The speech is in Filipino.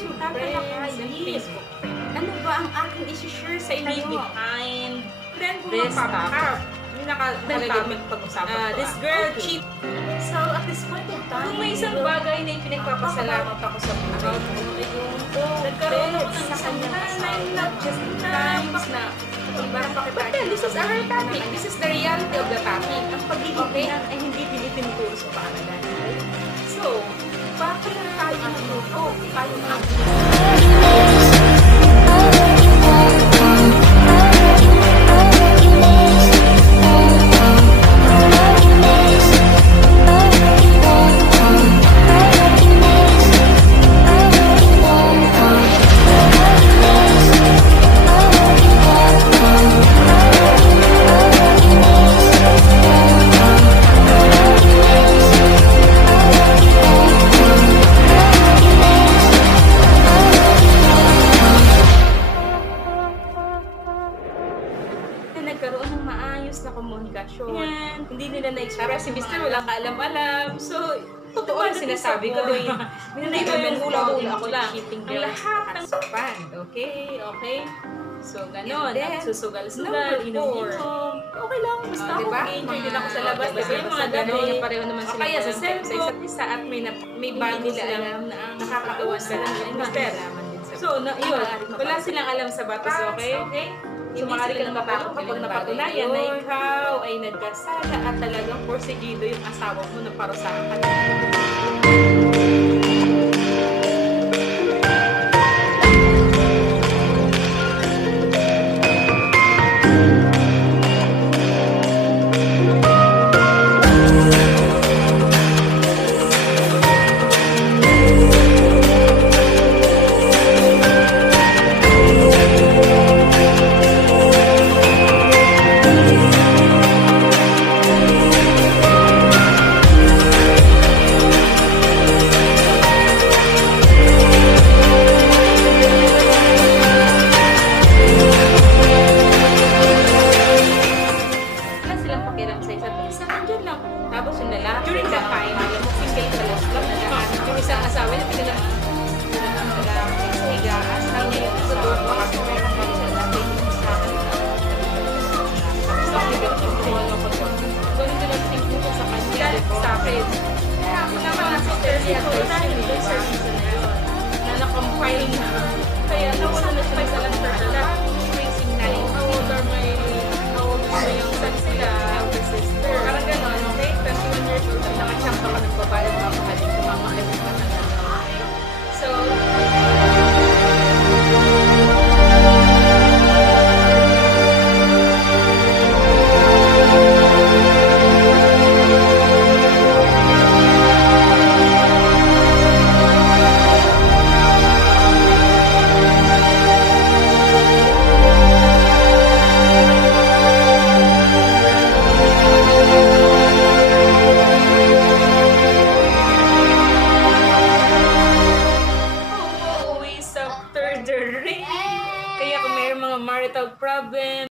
YouTube friends, and friends, Facebook friends. ano ba ang aking isi-share sa Hide inyo? behind Friend ko this magpapakap. topic. Hindi topic pag-usapan to. This girl Okay. cheat. So, at this point of time, Kung may isang bagay na ipinagpapasalamat ako sa buhay ko, nagkaroon ako ng isang not just times na But then, this is our topic. This is the reality of the topic. Ang pagiging ilan ay hindi tinitinuturo sa paaralan. So, bakit tayo natuto? Tayo ang nagkaroon ng maayos na komunikasyon. Yan. Hindi nila na-express si Mr. Walang kaalam-alam. So, totoo ang sinasabi ko doon. Hindi ko yung hula-hula ko lang. Ang lahat ng sapan. Okay? Okay? So, ganon. Susugal-sugal, inom-inom. Okay lang. Basta ako mag-enjoy din ako sa labas. Diba yung mga ganon. Pareho naman sila. Kaya sa cellphone, sa isa at may bago silang nakakausap. Mr. So, yun. Wala silang alam sa batas. Okay? Okay? So, maaari ka napatakot kapag napatunayan na ikaw ay nagkasala at talagang porsigido yung asawa mo na parusahan ka. Tapos yung lalaki, during that time, alam mo, single sa last club na lahat. Yung isang asawa na pinalaman sa higaan. Ang ngayon sa doon, baka sa meron pa rin sa dati sa akin. Tapos nakigat yung kumano ko doon. So, hindi lang tingin ko sa kanya, sa akin. Kaya ako naman nasa thirty advice yun, sa season na yun. Na na-compile na. Kaya nawala na siya sa lang